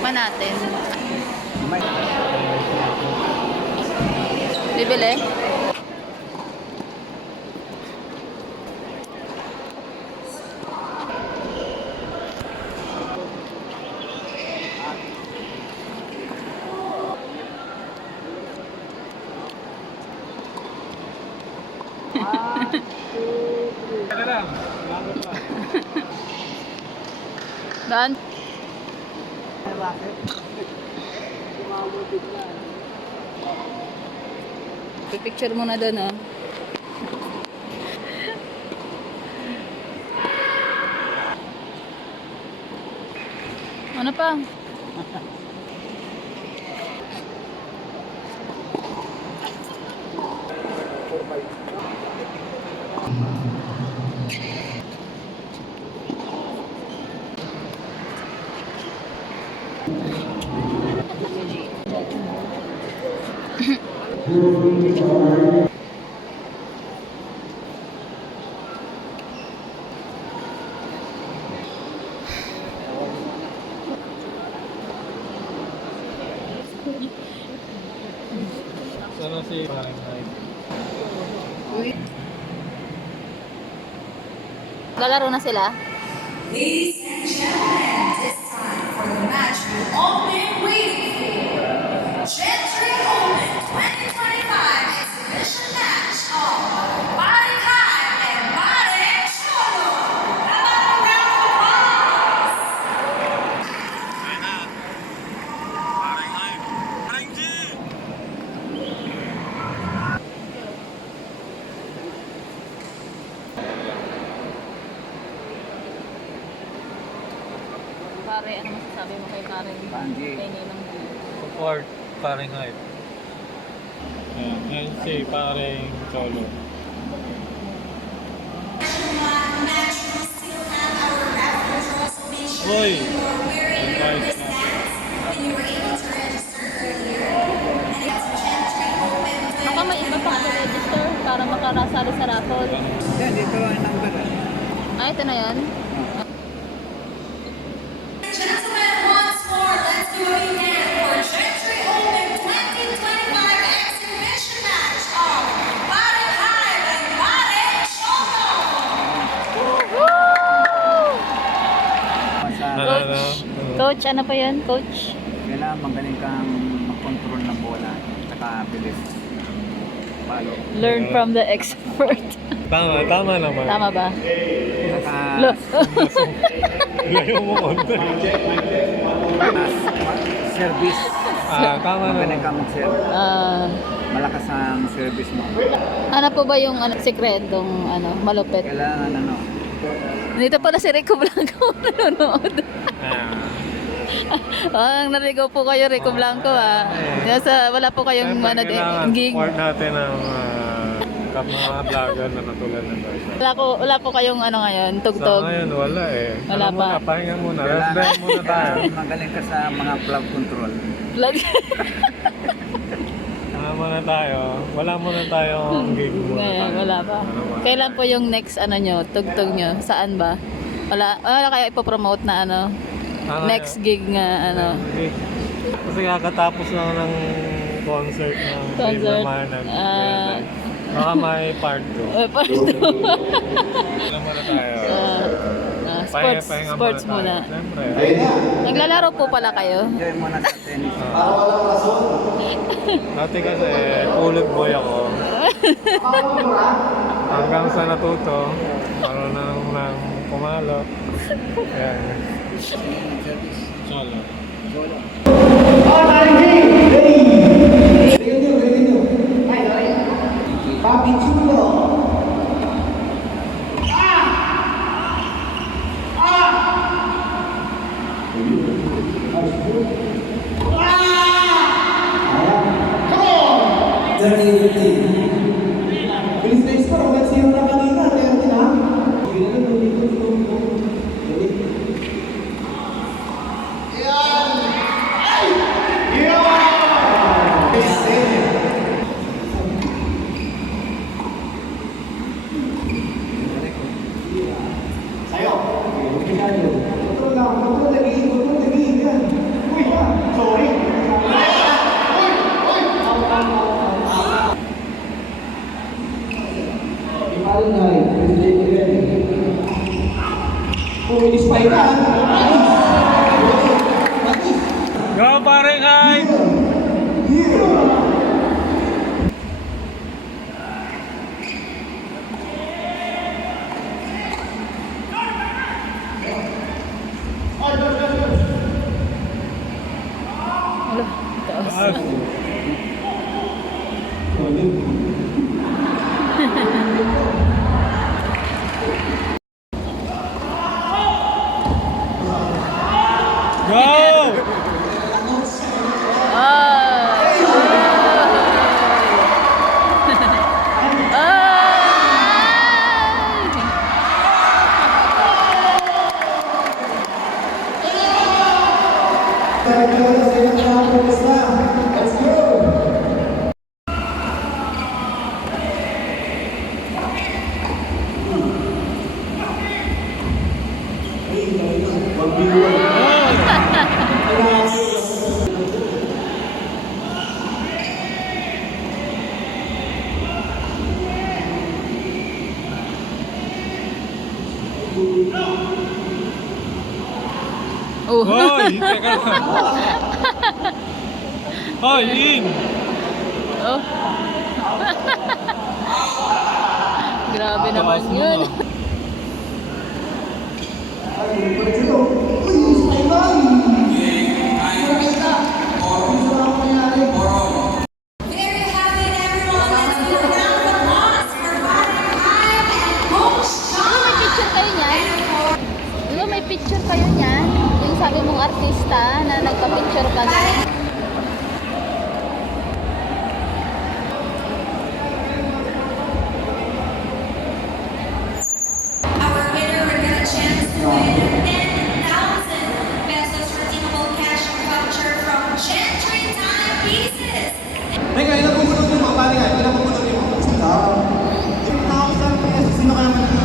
Pa natin. Bibili? Dan? Picture muna doon, oh. Ano pa? Sana si Fahrenheit. Lalaro na sila? Ladies and gentlemen, it's time for the match we've all been waiting for. Gentry Open 2025 exhibition match of Body High and Body Cholo. Have a round of applause! Pare, ano masasabi mo kay Karen? Kay Ninong G? Support Fahrenheit. Ayan si Pareng Cholo. Match, we still have our raffle draws to make sure Uy! you are wearing your wristbands and you were able to register earlier. And it's Gentry Open Baka may iba pa register para makarasali sa raffle. Yan, dito ang number. Ay, ito na yan. Gentlemen, once more, let's do it again for Gentry Open 2025 exhibition match of Body High and Body Cholo. Coach, Coach, ano pa yan, Coach? Kailangan magaling kang mag-control ng bola. Saka bilis. Palo. Learn from the expert. Tama naman. Tama ba? Saka Lo. Layo mo konti. service. Tama Magaling naman. kang mag-serve. Malakas ang service mo. Ano po ba yung sekretong malupit? Kailangan ano. Dito pala si Rico Blanco nanonood. Naligaw po kayo, Rico Blanco, wala po kayong gig. Support natin ang mga vlogger na katulad ng Darsa. Wala po kayong ngayon, Sa tugtog. ngayon, wala eh. Wala pa. Muna, pahinga muna. Rest break muna tayo. Magaling ka sa mga club control. Vlog. Muna tayo. Wala muna tayong gig muna Ngayon, tayo. wala pa. Ano ba? Kailan po yung next nyo, tugtog nyo? Saan ba? Wala kaya ipopromote na next gig nga Gig. Kasi kakatapos lang ng concert ng Dave Concert. Lamanag. Baka may part 2. Part 2. Wala muna tayo. Sports Pahinga muna. tayo. Siyempre. Naglalaro po pala kayo? Enjoy muna sa tennis. Dati kasi kulot boy ako. Hanggang sa natuto, marunong ng pumalo. Ayan. Cholo. Go, pare Kai! Wala, taas. Go! Oh. Hoy! Teka lang. Hoy, in! Oh. Grabe naman Taas mo yun. na. There you have it, everyone. Let's give a round of applause for Father Kai and Coach John. Picture kayo niyan? Di ba may picture kayo niyan? Yung sabi mong artista na nagpa-picture ka na. Our winner will get a chance to win 10,000 pesos redeemable cash voucher from Gentry Timepieces. Teka, ilang pumunod yung mga pare nga? Ilang pumunod yung mga sila? 10,000 pesos. Sino ka naman na?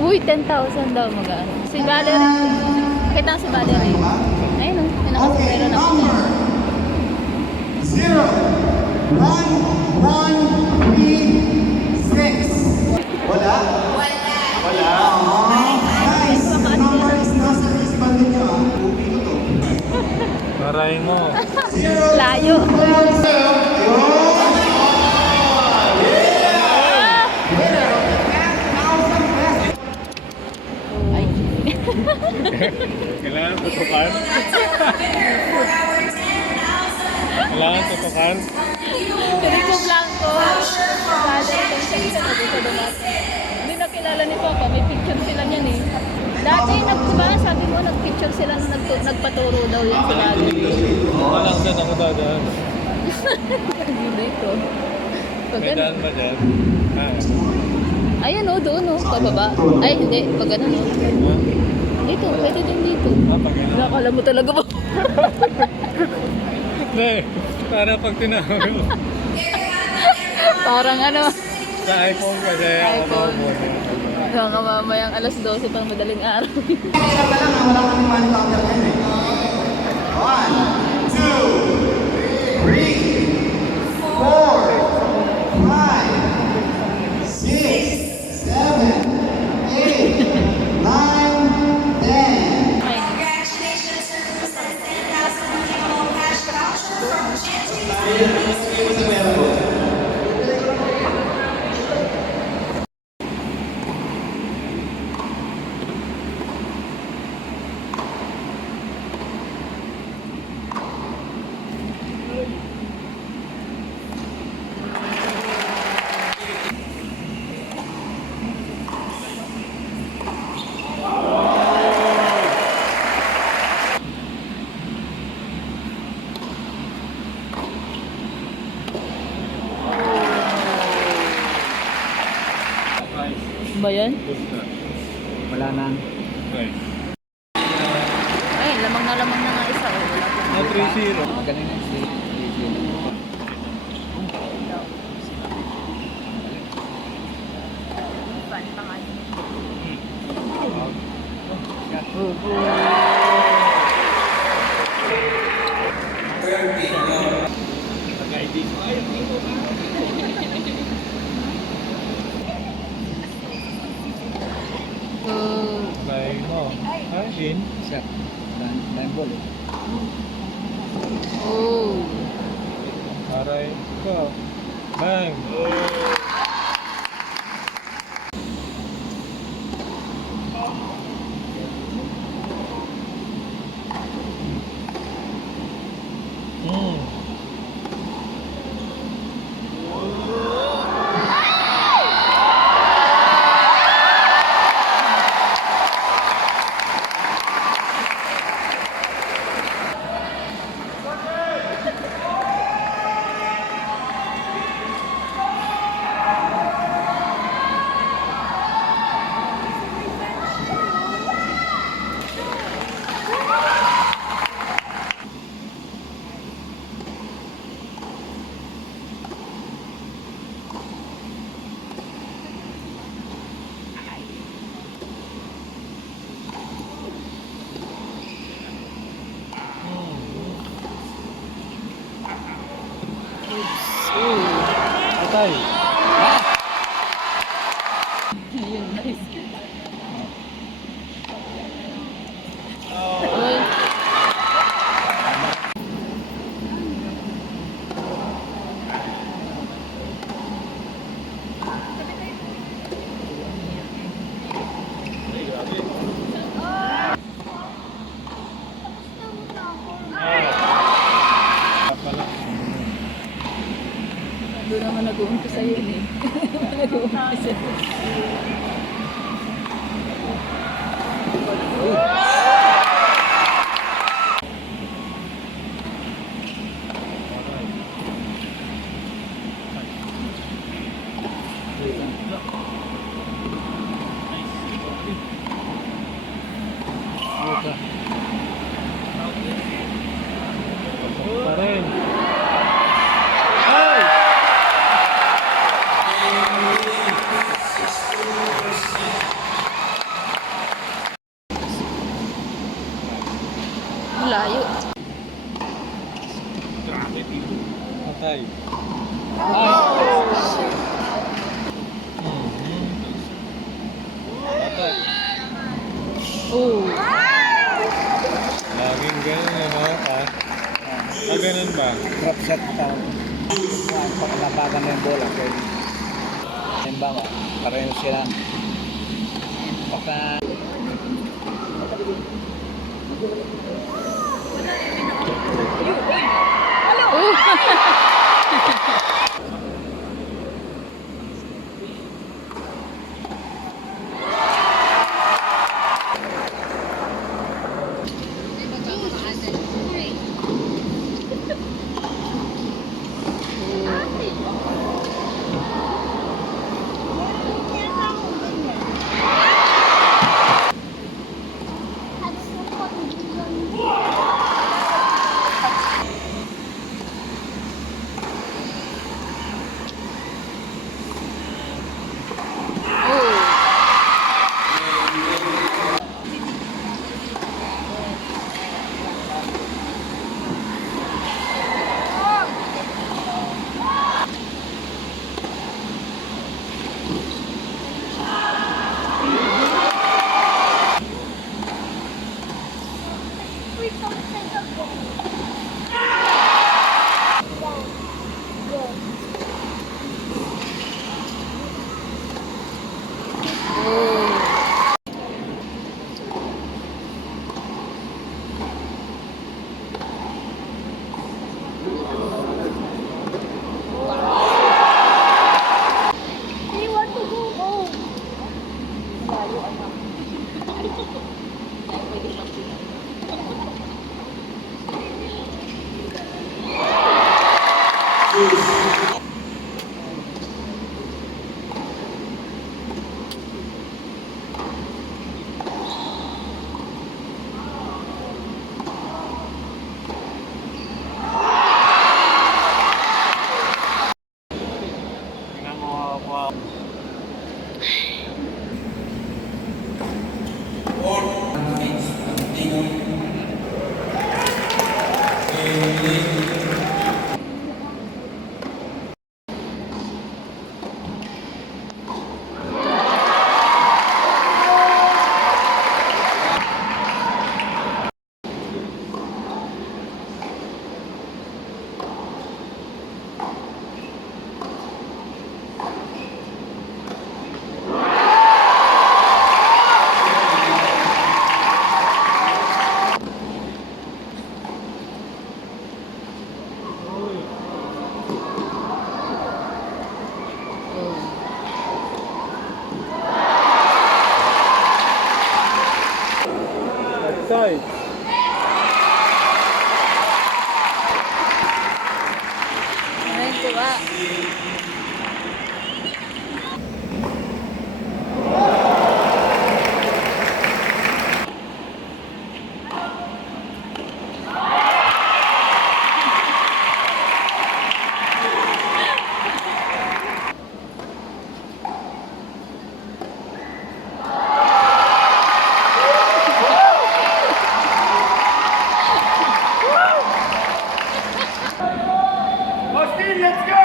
Uy, 10,000 daw mag-ano. Si Valerie. Kita si Valerie. Ayun o. Okay, Meron ako number dyan. 0, 1, 1, 3, 6. Wala? Wala. Wala. Guys, the number is nasa wristband ninyo. Upi ko to. Taray mo. 0, Layo. 4, 0. Ay. Kailangan tutukan? That's our winner for our 10,000 Kailangan tutukan? Rico Blanco. Valerie Concepcion. Sabi ko doon hindi na kilala ni Papa. May picture sila niyan eh. Dati, diba, sabi mo, nag-picture sila nung nagpaturo daw yun si Valerie. Walang dyan ako dadaan. Dito. Pag May ano. daan ba dyan? Ayun o, doon o. Pababa. Ay, hindi. Pag ano o. Dito, pwede din dito. Pag ano? Nakala mo talaga ba? Hindi. Para pag tinawag mo. Parang ano. Sa iPhone kasi ako iPhone. mabuti. Mga mamayang alas 12 pang madaling araw. Kailan ka lang na wala kami money counter ngayon eh. 1, 2, 3, 4, 5, 6, 7, 8, 9, 10. Congratulations, sir. This is 10,000 redeemable cash voucher from Gentry Timepieces. ba yan? Wala na. Ay, lamang na nga isa. Oh. Wala pa. Na 3-0. Galing na si Like mo. Ay, in. Shot. Line ball eh. Oh. Aray ko. Bang. Hmm. Patay. Ayun, nice. Uy. Pala. Doon naman nag-uumpisa yun eh. Nag-uumpisa yun. Pa rin. Ay! Ang layo. Patay. Patay. Oh. Laging ganun ano ha? Ah, ganun ba? Drop shot tao. Pag nabagan na yung bola, pwede. Halimbawa, pareho sila. Baka Side. Ayun po ba? Austin, let's go!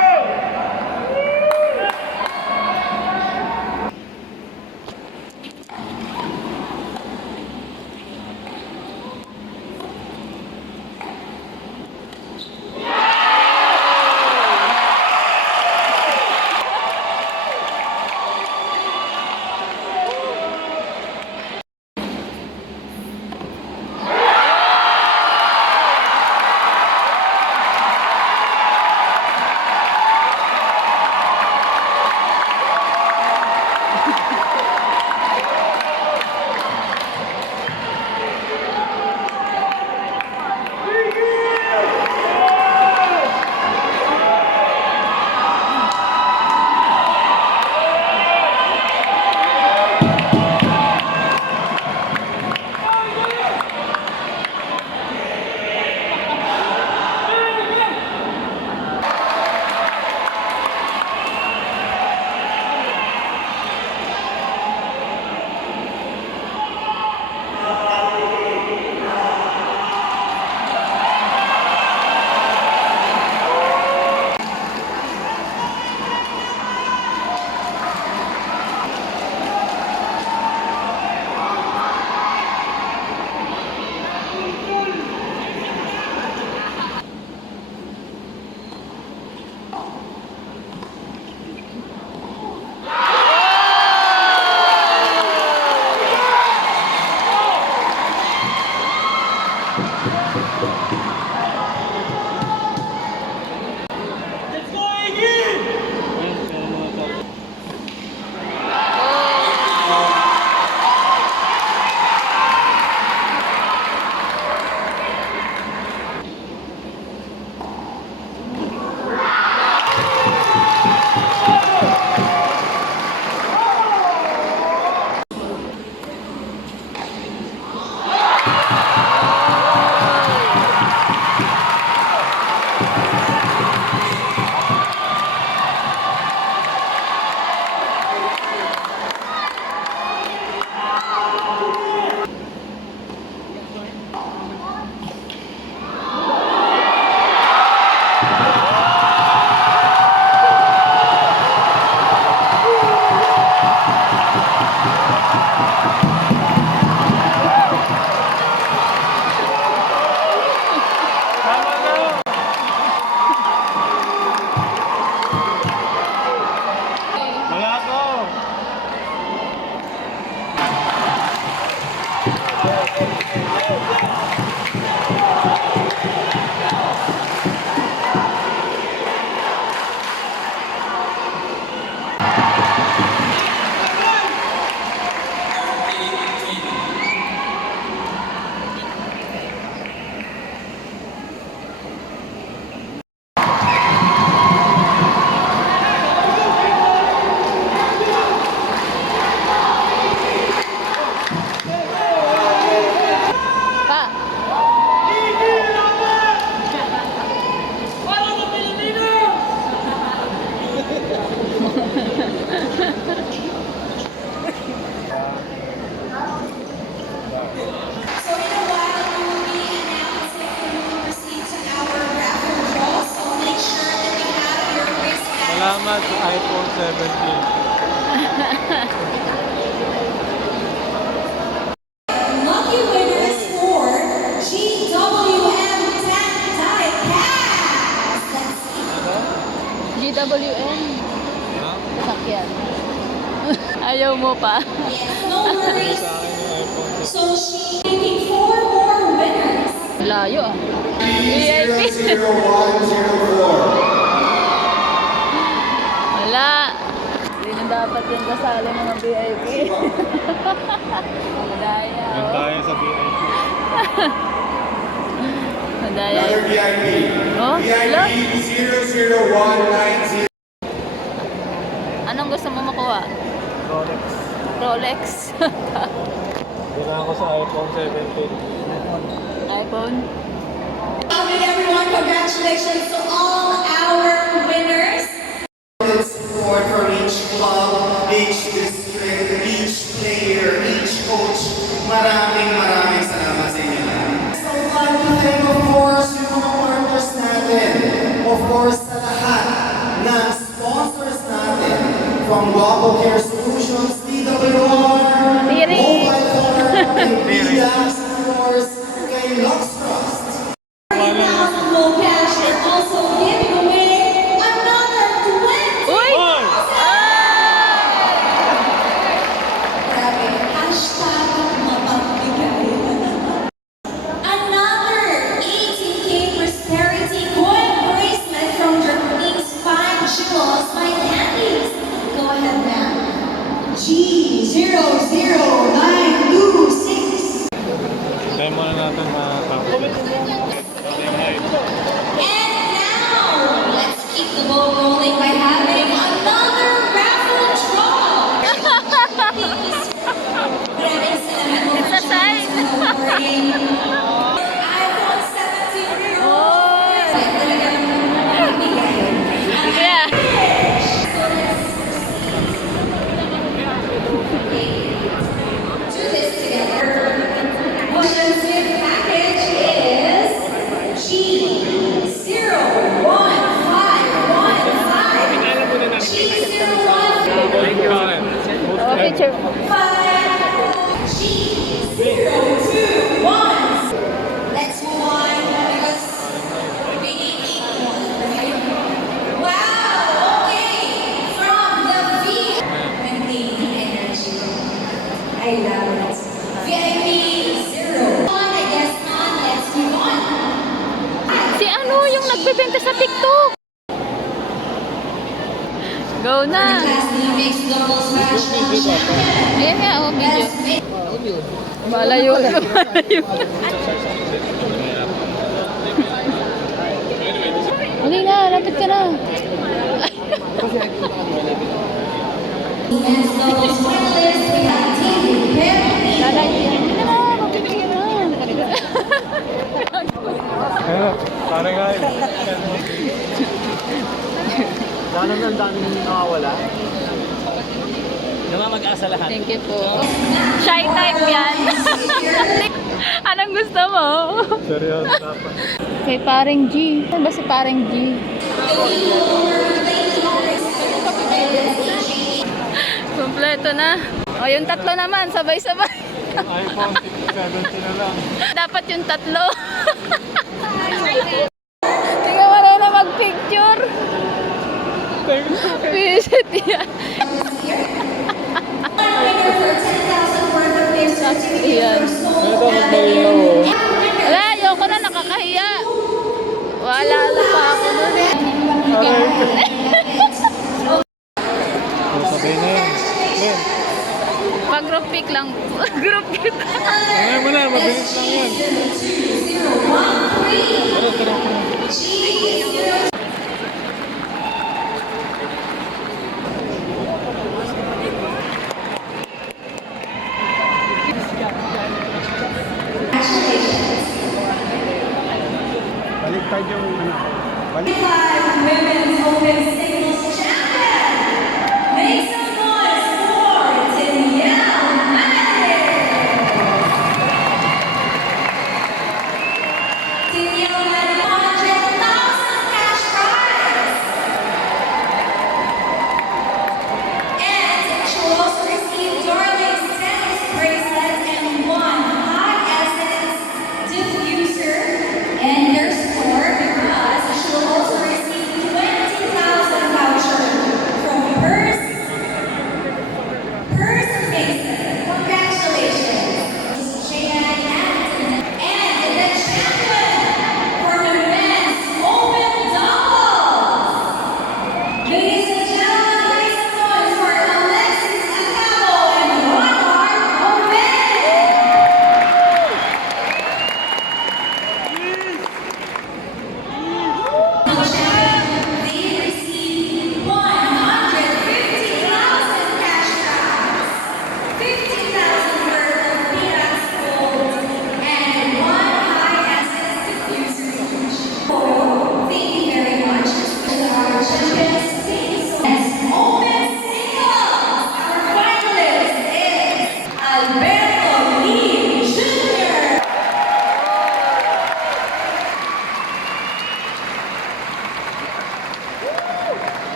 lahat sa iPhone 17. Lucky winners for GWM 10 Diet Cast. Let's see. GWM. Sakyan. Ayaw mo pa. Yes, no worries. Sa akin yung iPhone 17. So she's making 4 more winners. Layo ah. VIP. 0104. Wala. Hindi na dapat yung kasali mga VIP. Madaya. Yan Oh. tayo sa VIP. Madaya. Another VIP. Oh, hello? VIP 00190. Anong gusto mo makuha? Rolex. Rolex. Doon na ako sa iPhone 17. iPhone. Okay, everyone, congratulations to all our winners. Support from each club, each district, each player, each coach. Maraming salamat sa inyo. So, I'd like to thank, of course, yung mga partners natin. Of course, sa lahat ng sponsors natin. From Global Care Solutions, DWR, Tiri. Mobile Phone, and Vidas, of course, kay Luxtrust. 30,000 low cash and also giving away another 20. Uy! Grabe, hashtag mapagbigay. Another 18K prosperity coin bracelet from Japanese Fine Jewels by Candies. Go ahead, ma'am. G00926. Tayo muna natin mga kapwa. And now, let's keep the ball rolling by having another raffle draw. Please. Maraming salamat po. It's a sign. iPhone 17 Pro. Oy! Talagang nagbigay. Kaya, So let's do this together. Motion's gift package is G01515. G015. Thank you, Karen. oh, picture. G021. Let's move on because we need equal, right? Wow, okay. From the V. Maintaining energy. I love it. VIP 0. I guess not. Let's move on. Si ano yung nagbebenta sa TikTok? Go na. Class D mixed doubles match one champion. Ayan nga, oh, video. Let's make Malayo. Malayo. Hindi na, lapit ka na. men's doubles finalist. We have Team Perry. Lalayo yan. Hindi na, mapipigyan na. Ayun, parang nga yun. Ang dami nang nakawala. Namamag-asa lahat. Thank you po. Shy type yan. Anong gusto mo? Seryoso dapat. Kay paring G. Saan ba si paring G? Kompleto na. O, yung tatlo naman, sabay-sabay. iPhone 17 na lang. Dapat yung tatlo. Tingnan mo na mag-picture. Visit yan. Winner for 10,000 worth of gift certificate Yan. from Soul Ito, Avenue. Wala, ayoko na, nakakahiya. Wala pa ako nun eh. Sabay na yan. Men, Pag group pic lang. Group pic. ano mo na, mabilis lang yan. Tara, tara, tara. Baliktad yung ano. Five women's open singles champion. Make some noise for Danielle Madden. Danielle Madden, 100,000 cash prize.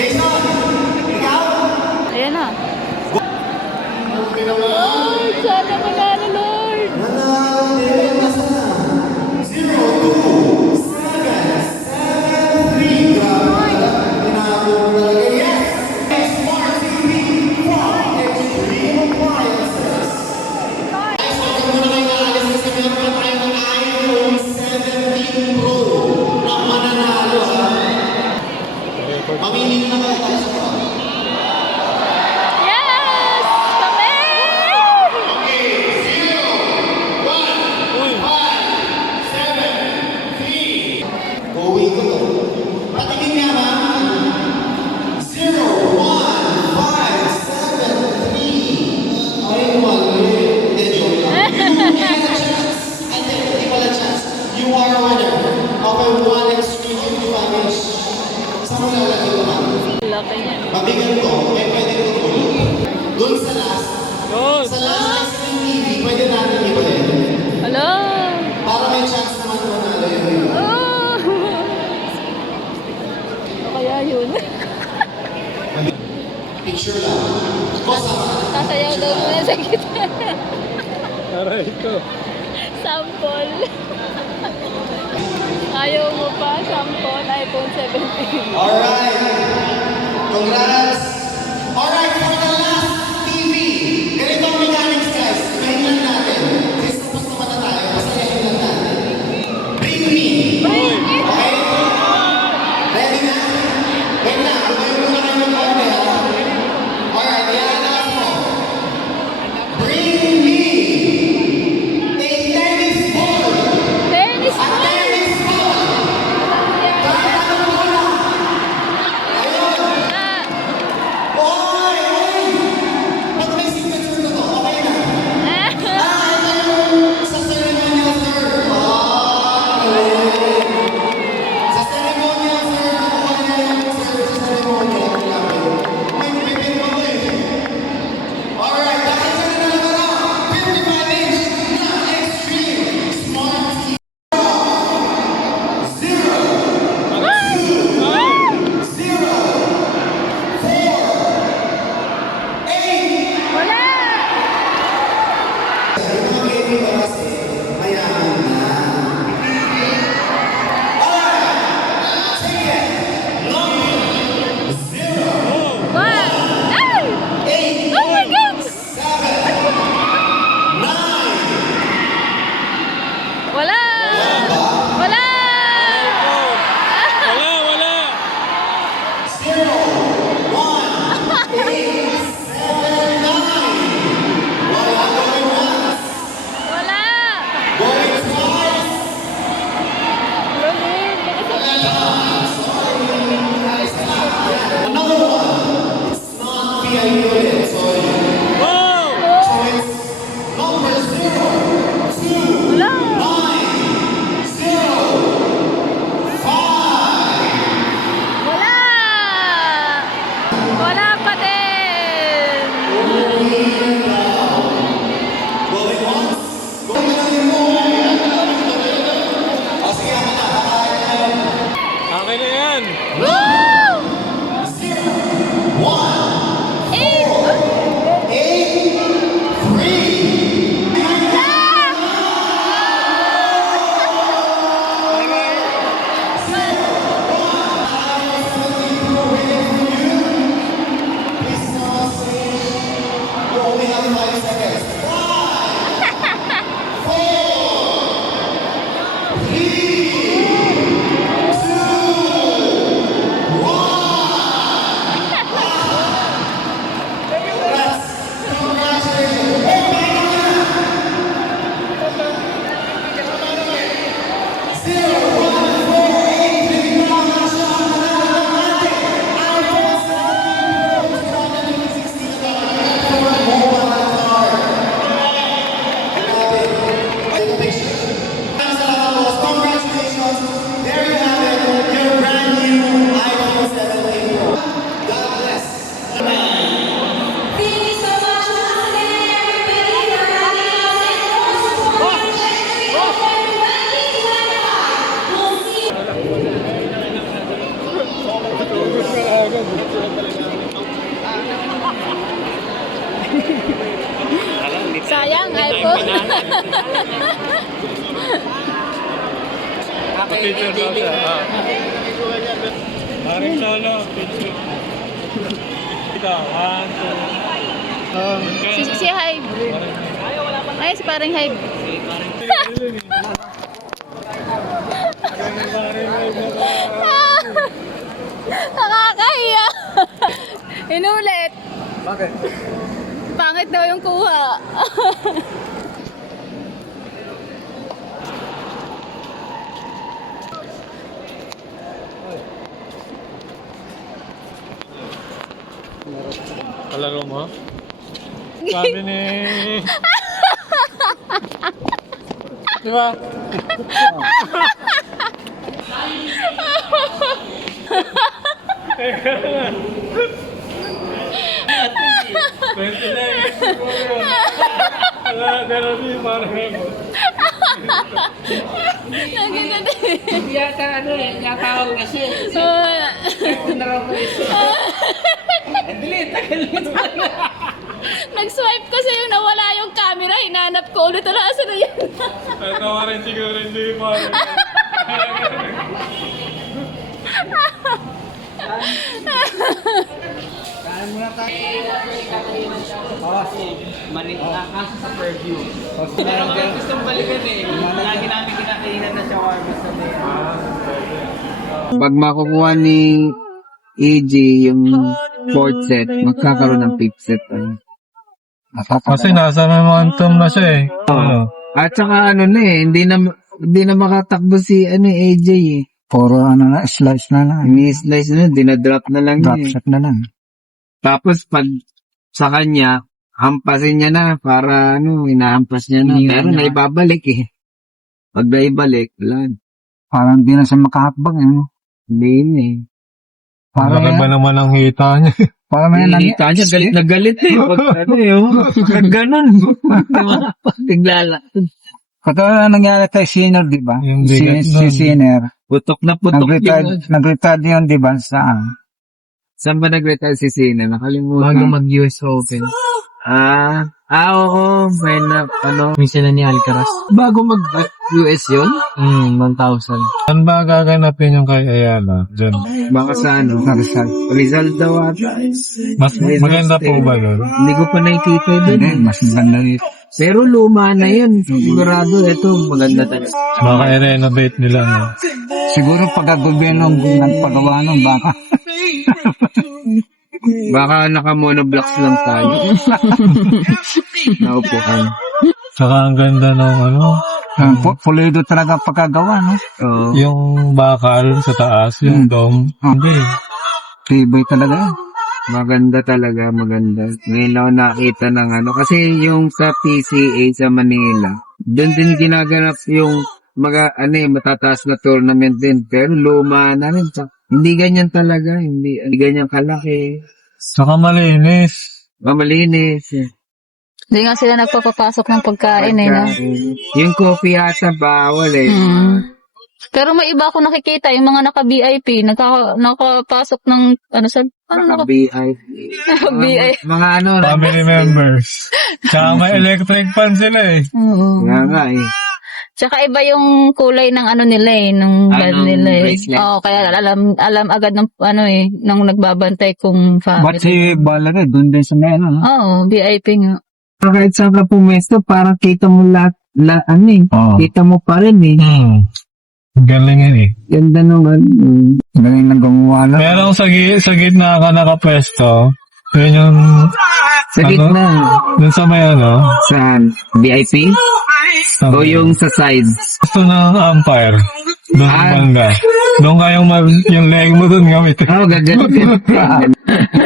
Jason, ikaw? Ayan na. Oh, sana manalo, Lord. Mamili na naman tayo sa Yes! Kami! Going ko to. Patingin nga ma'am. 0, 1, 5, 7, 3. Ay, mali. Hindi, joke lang. You get a chance. I think, hindi pala chance. You are a winner of a 1 extreme 55 inch. Saan mo lalagay ko ma'am? Laki niya. Mabigat to, may pwede ko tulog. Doon sa last, Yun! sa last extreme TV, pwede natin ibalin. Hello! Para may chance naman manalo yun. Oh! O kaya yun. Picture lang. Kosa. Sasayaw daw muna sa gitna. Aray ko. Sample. Ayaw mo pa, sample, iPhone 17. Alright. Congrats. Alright, for the last TV. Ganito ang mechanics, guys. Ngayon lang natin. Since tapos naman na tayo, masayahin lang natin. Bring me. Okay? Ready na? Wait na. Lumayo muna kayo ng konti, ha? Alright, iaalala mo. Bring me a tennis ball. Tennis A tennis ball. Tatagal mo na. Picture daw siya. Maring solo, picture. Ito, 1, 2. Si Hybe. Ay, si parang Hybe. Nakakahiya. Inulit. Bakit? Pangit daw yung kuha. Kalaro mo? Sabi ni... Di ba? Pwede na yun. Wala, pero di parang ako. Nakita din. Yata ano eh, yata ako kasi. Nag-swipe kasi yung nawala yung camera. Hinanap ko ulit. Wala, asa na yan? Tawa rin siguro hindi parang. Mali, kaso sa perfume. Pero kung gustong balikan eh, lagi namin kinakainan na shawarma sa may. Pag makukuha ni EG yung fourth set, magkakaroon ng fifth set. Kasi nasa momentum na siya eh. Ano? At saka ano na eh, hindi na makatakbo si AJ eh. Puro slice na lang. Ini-slice na, dinadrop na lang Drop yun. shot na lang. Tapos pag sa kanya, hampasin niya na para inahampas niya na. Pero naibabalik eh. Pag naibalik, wala. Parang di na siya makahakbang eh. Hindi na eh. Parang ba naman ang hita niya? Parang may Nakita niya, galit na galit eh. Pag pag ganun. Tiglala. Katulad na nangyari kay Sinner, di ba? Yung bigat Si nun. Sinner. Putok na putok yun. Nag-retard yun, di ba? Saan? Saan ba nag-retire si Sina? Nakalimutan. Bago mag-US Open. Oo. May Minsan na ni Alcaraz. bago mag-US yun? 1,000. Saan ba gaganapin yung kay Ayala? Diyan. Baka sa Rizal daw ata. Mas maganda po ba yun? Hindi ko pa nakikita doon. Hindi, mas maganda dito. Pero luma na yun. Sigurado, ito, maganda talaga. Baka i-renovate nila na. Siguro pagka-gobyerno nagpagawa nun, baka. Baka naka-monoblocks lang tayo. Naupuan. Saka ang ganda ng Pulido talaga pagkagawa, no? Oo. yung bakal sa taas, yung dome. Hindi. Tibay talaga. Maganda talaga, maganda. Ngayon ako nakita ng kasi yung sa PCA sa Manila, doon din ginaganap yung matataas na tournament din. Pero luma na rin. Hindi ganyan talaga, hindi ganyan kalaki. Saka malinis. Malinis. Hindi nga sila nagpapapasok ng pagkain eh. No? Yung coffee ata bawal eh. Pero may iba ako nakikita, yung mga naka-VIP, nakapasok ng, VIP. VIP. Mga Family members. Tsaka may electric fan sila eh. Oo. Nga nga eh. Tsaka iba yung kulay ng nila eh, ng bed nila eh. bracelet. Oo, kaya alam agad ng nang nagbabantay kung Ba't family. si Balaga, doon din sa Mena, no? Oo, VIP nga. Kahit saan ka pumesto, parang kita mo lahat, Oo. kita mo pa rin eh. Galing yan eh. Ganda naman. Galing nang gumawa lang. Pero sa gitna ka nakapwesto, yun yung... Sa gitna. Dun sa may Saan? VIP? O yung sa side? gusto ng umpire. Doon sa banda. Doon kayong yung leg mo doon gamit. Oo, gaganda.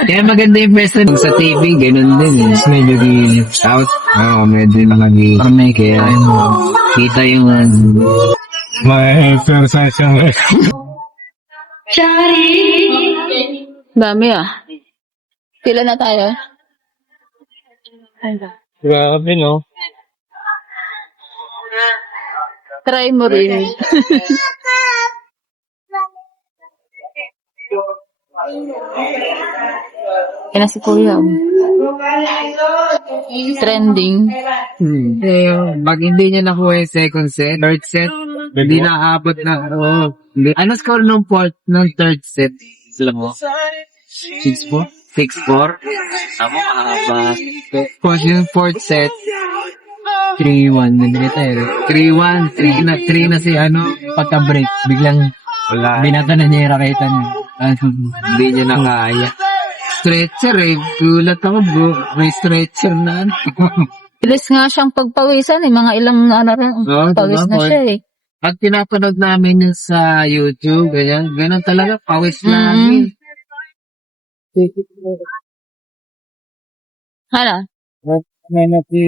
Kaya maganda yung pwesto sa TV, ganun din eh. Medyo tapos, medyo nakagi. Kaya kita yung May exercise yung leg. Dami ah. Pila na tayo? Grabe no? Try mo rin. Yan na si Kuya. Trending. Eh, pag hindi niya nakuha yung second set, third set, hindi na abot na, Ano score nung third set? Alam mo? 6-4? 6-4? Ako, mahaba. Tapos yung fourth set, 3-1. Nandito tayo. 3-1. 3 na si pagka-break. Biglang, binata na niya yung raketa niya. Hindi niya nakaya. Stretcher gulat ako bro. May stretcher na Bilis nga siyang pagpawisan mga ilang pawis na siya Pag pinapanood namin yun sa YouTube, ganyan talaga, pawis namin. Hala? May natin